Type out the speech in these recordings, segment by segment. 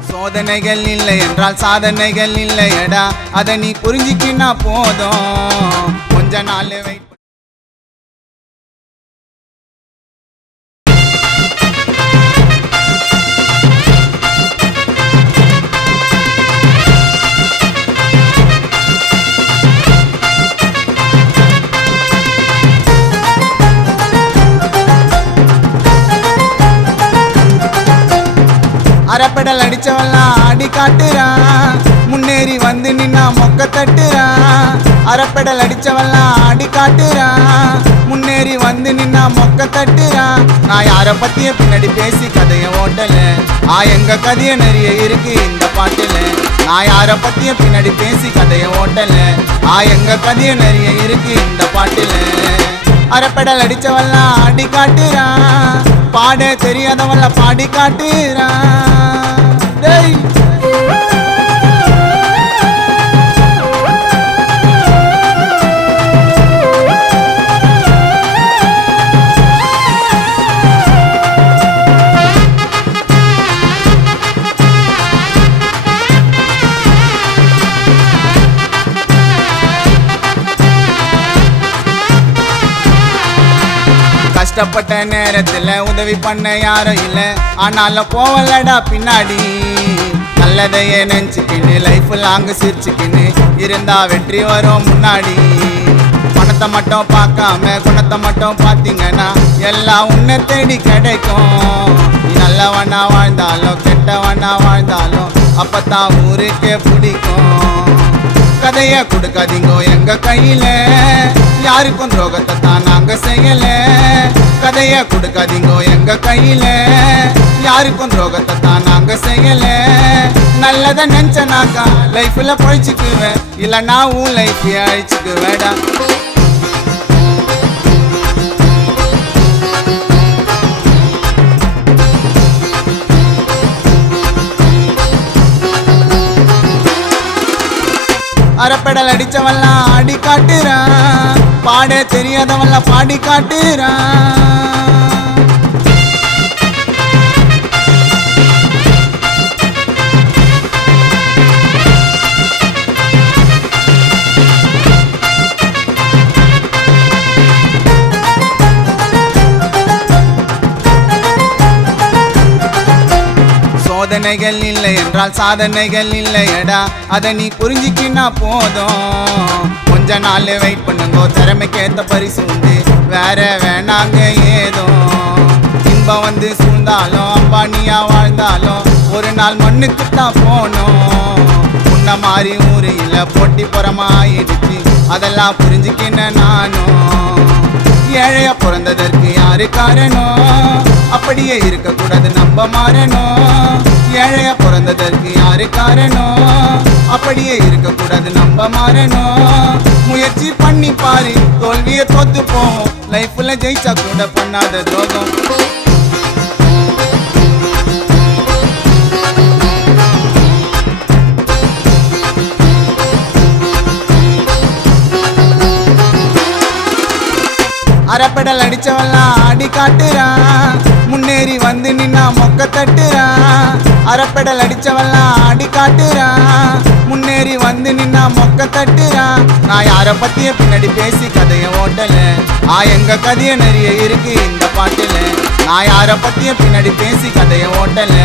சோதனைகள் இல்லை என்றால் சாதனைகள் இல்லையடா. அதை நீ புரிஞ்சுக்கினா போதும். கொஞ்ச நாள் அரைப்படல் அடிச்சவெல்லாம் ஆடி காட்டுறான். முன்னேறி வந்து நின்னா மொக்க தட்டுறான். அரைப்படல் அடிச்சவெல்லாம் ஆடி காட்டுறான். முன்னேறி வந்து நின்னா மொக்க தட்டுறான். நான் யார பத்திய பின்னாடி பேசி கதைய ஓட்டல? ஆ எங்க கதைய நிறைய இருக்கு இந்த பாட்டுல. நான் யார பத்திய பின்னாடி பேசி கதைய ஓட்டல? ஆ எங்க கதைய நிறைய இருக்கு இந்த பாட்டுல. அரைப்படல் அடிச்சவெல்லாம் ஆடி காட்டுறான். பாட தெரியாதவெல்லாம் பாடி காட்டுறான். கஷ்டப்பட்ட நேரத்துல உதவி பண்ண யாரும் இல்ல. ஆனாலும் போவலடா பின்னாடி. நல்லதையே நினைச்சுக்கின்னு லைஃப் லாங் சிரிச்சுக்கின்னு இருந்தா வெற்றி வரும் முன்னாடி. பணத்தை மட்டும் பார்க்காம குணத்தை மட்டும் பார்த்தீங்கன்னா எல்லாம் உன்னை தேடி கிடைக்கும். நல்லவனா வாழ்ந்தாலும் கெட்டவனா வாழ்ந்தாலும் அப்பத்தான் ஊருக்கே பிடிக்கும். கதைய கொடுக்காதீங்க எங்க கையில. யாருக்கும் துரோகத்தை தான் நாங்க செய்யல. கதைய கொடுக்காதீங்க எங்க கையில. யாருக்கும் துரோகத்தை தான் நாங்க செய்யல. நல்லத நினைச்சனாக்கா லைஃப்ல பழிச்சுக்குவேன். இல்லைன்னா உன் லைஃப் அழிச்சுக்குவேடா. அரைப்படல் அடிச்சவெல்லாம் ஆடி காட்டுறான். பாட தெரியாதவன்ல பாடி காட்டுறான். சோதனைகள் இல்லை என்றால் சாதனைகள் இல்லையடா. அதை நீ புரிஞ்சுக்கினா போதும். கொஞ்ச நாள் வெயிட் பண்ணுங்க. திறமைக்கு ஏத்த பரிசு உண்டு வேற வேணாங்க ஏதோ. இன்பம் வந்து சூழ்ந்தாலும் அம்பானியா வாழ்ந்தாலும் ஒரு நாள் மண்ணுக்கு தான் போனோம். முன்ன மாதிரி ஊரு இல்ல போட்டி புறமாயிடுச்சு அதெல்லாம் புரிஞ்சுக்கின நானும். ஏழையா பிறந்ததற்கு யாரு காரணம்? அப்படியே இருக்கக்கூடாது நம்ம மாறணும். ஏழைய பிறந்ததற்கு யாரு காரணம்? அப்படியே இருக்கக்கூடாது நம்ம மாறணும். முயற்சி பண்ணி பாரு தோல்வியை தோத்து போவோம் லைஃப்ல ஜெயிச்சா கூட பண்ணாத துரோகம். அரைப்படல் அடிச்சவெல்லாம் ஆடி காட்டுறான். முன்னேறி வந்து நின்னா மொக்க தட்டுறான். அரைப்படல் அடிச்சவெல்லாம் ஆடி காட்டுறான். முன்னேறி வந்து நின்னா மொக்க தட்டுறான். நான் யார பத்திய பின்னாடி பேசி கதைய ஓட்டல. ஆ எங்க கதைய நிறைய இருக்கு இந்த பாட்டுல. நான் யார பத்திய பின்னாடி பேசி கதைய ஓட்டல.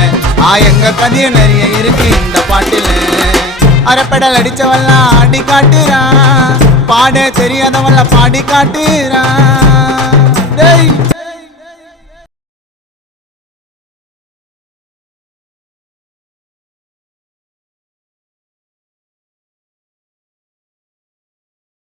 ஆ எங்க கதைய நிறைய இருக்கு இந்த பாட்டுல. அரைப்படல் அடிச்சவெல்லாம் ஆடி காட்டுறான். பாட தெரியாதவெல்லாம் பாடி காட்டுறான். டேய்